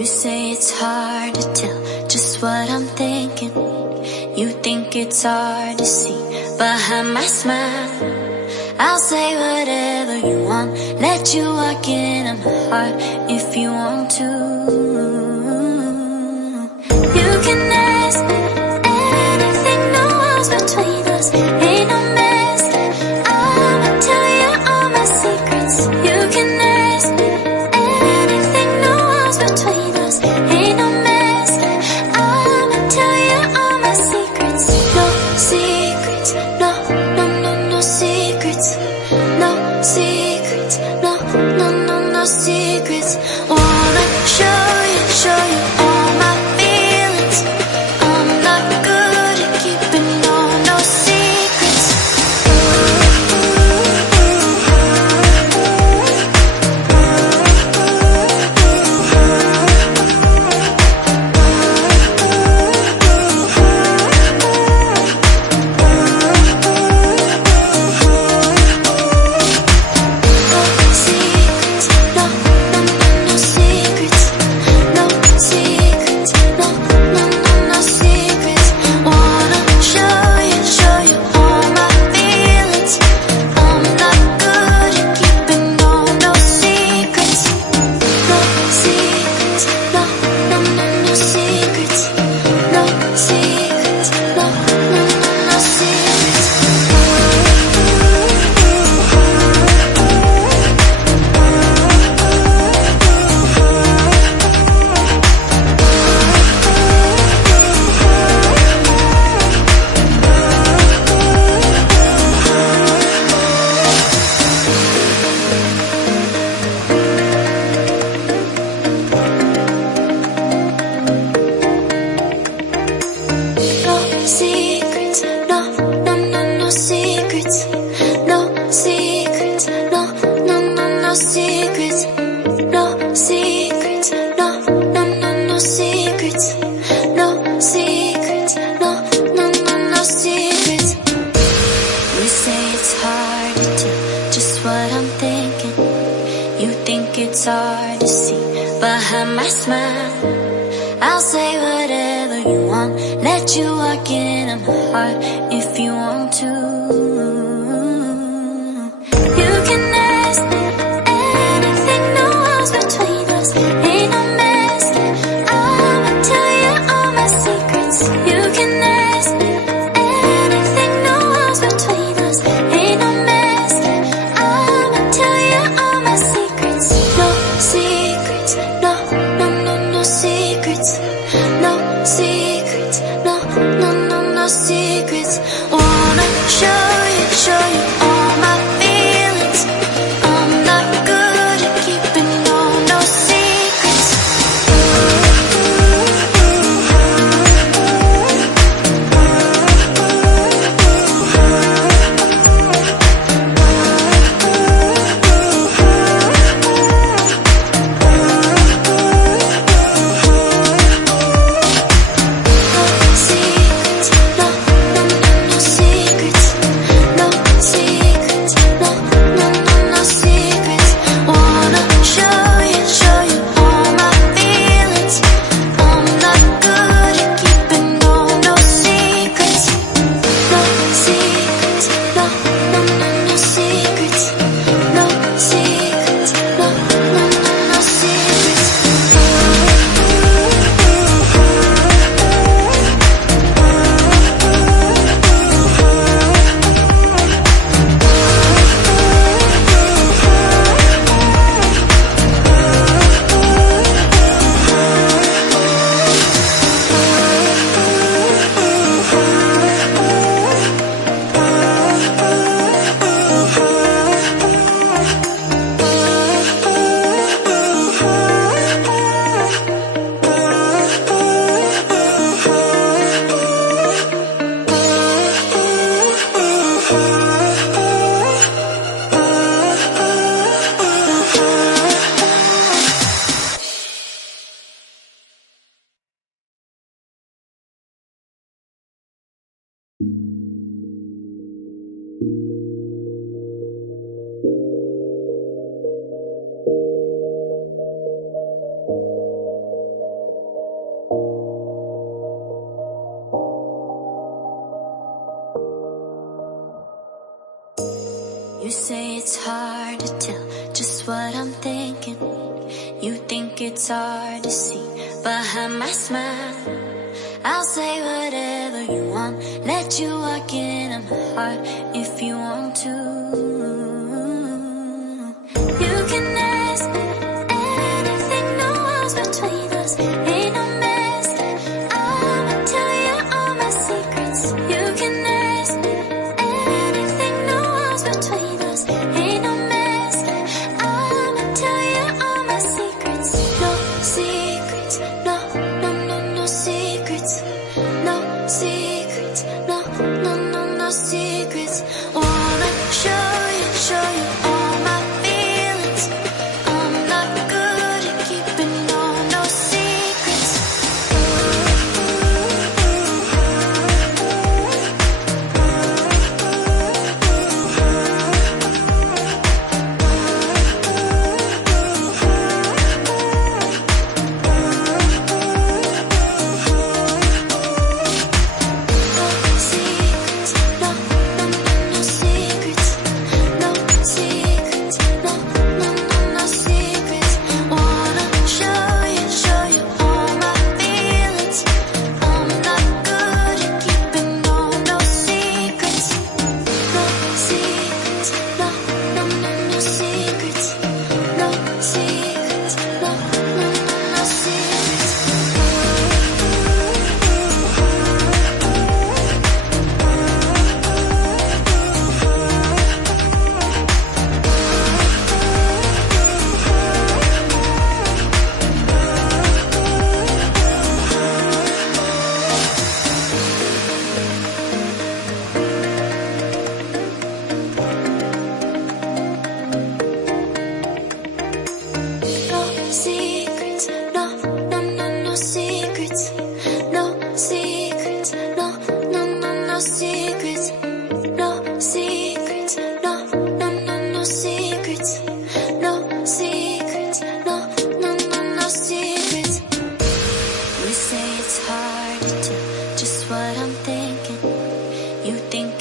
You say it's hard to tell just what I'm thinking. You think it's hard to see behind my smile. I'll say whatever you want, let you walk into my heart if you want to. You can ask me anything, no walls between us, ain't no mess. I'ma tell you all my secrets. You can ask me anything, no walls between us, ain't no mess. I'ma tell you all my secrets. No secrets, no, no, no, no secrets. No secrets, no, no, no, no secrets. Wanna show you all my feelings. I'm not good at keeping no secrets. It's hard to see behind my smile. I'll say whatever you want, let you walk into my heart if you want to. You can ask me anything, no walls between us, ain't no mess. I'ma tell you all my secrets. You can ask me anything, no walls between us, ain't no mess. I'ma tell you all my secrets. No secrets, no, no, no, no secrets. No secrets, no, no, no, no secrets. Wanna show you all my feelings. I'm what I'm thinking. You think it's hard to see behind my smile. I'll say whatever you want, let you walk in my heart if you want to. You can ask me anything, no walls between us, ain't no mess. I'ma tell you all my secrets. You can ask me anything, no walls between us, ain't no mess. I'ma tell you all my secrets. No secrets, no, no, no, no secrets. No secrets, no, no, no, no secrets. Wanna show you all my feelings. I'm not good at keeping no secrets.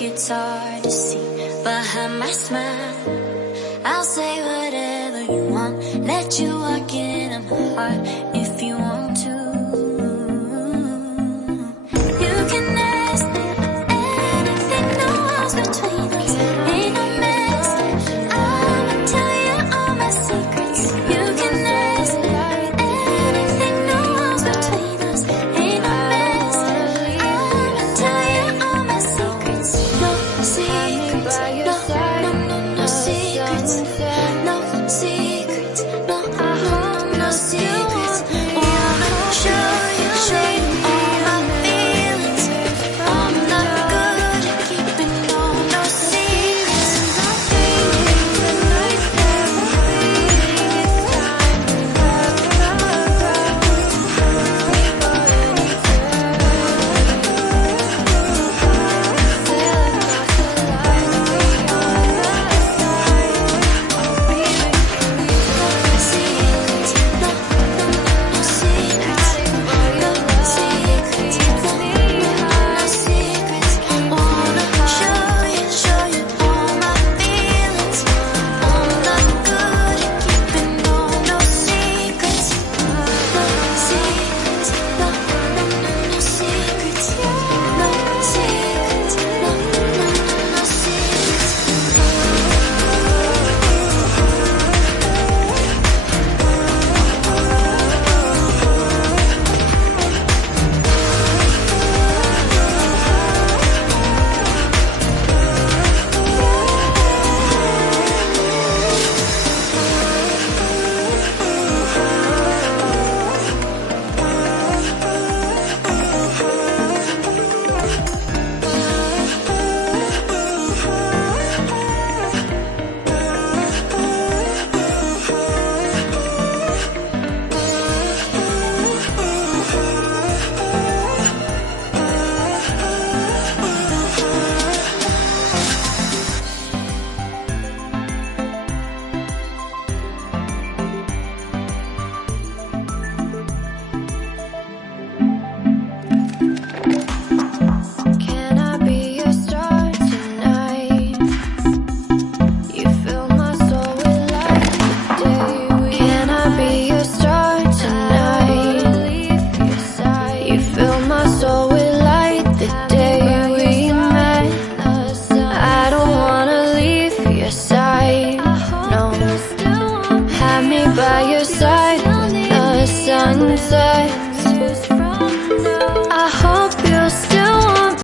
It's hard to see behind my smile. I'll say whatever you want, let you walk in my heart if you want to.